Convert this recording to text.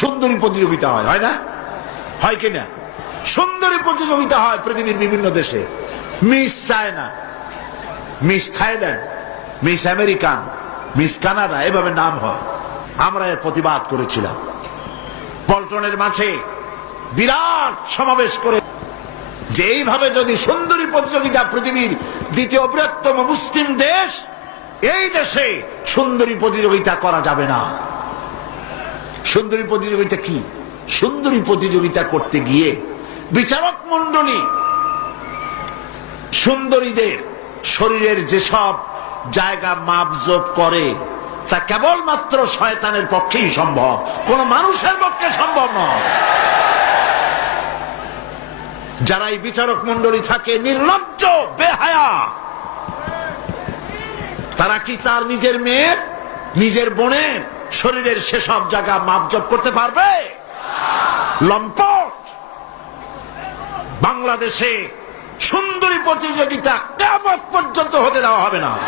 সুন্দরী প্রতিযোগিতা হয় হয় না? হয় কিনা? সুন্দরী প্রতিযোগিতা হয় পৃথিবীর বিভিন্ন দেশে। Miss China, Miss Thailand, Miss American, Miss Canada, এভাবে নাম হয়। আমরা এর প্রতিবাদ করেছিলাম। পল্টনের মাঠে বিরাট সমাবেশ করে যে এইভাবে যদি সুন্দরী প্রতিযোগিতা পৃথিবীর দ্বিতীয় বৃহত্তম মুসলিম দেশ, এই দেশে সুন্দরী প্রতিযোগিতা করা যাবে না। সুন্দরী প্রতিযোগিতা কি? সুন্দরী প্রতিযোগিতা করতে গিয়ে বিচারক মন্ডলী সুন্দরীদের শরীরের যেসব জায়গা মাপজোপ করে, তা কেবলমাত্র শয়তানের পক্ষেই সম্ভব। কোন মানুষের পক্ষে সম্ভব নয়। যারা এই বিচারক মন্ডলী থাকে, নির্লজ্জ, বেহায়া, তারা কি তার নিজের মেয়ের, নিজের বোনের শরীরের সেসব জায়গা মাপজপ করতে পারবে? লম্পট। বাংলাদেশে সুন্দরী প্রতিযোগিতা কেমন পর্যন্ত হতে দেওয়া হবে না?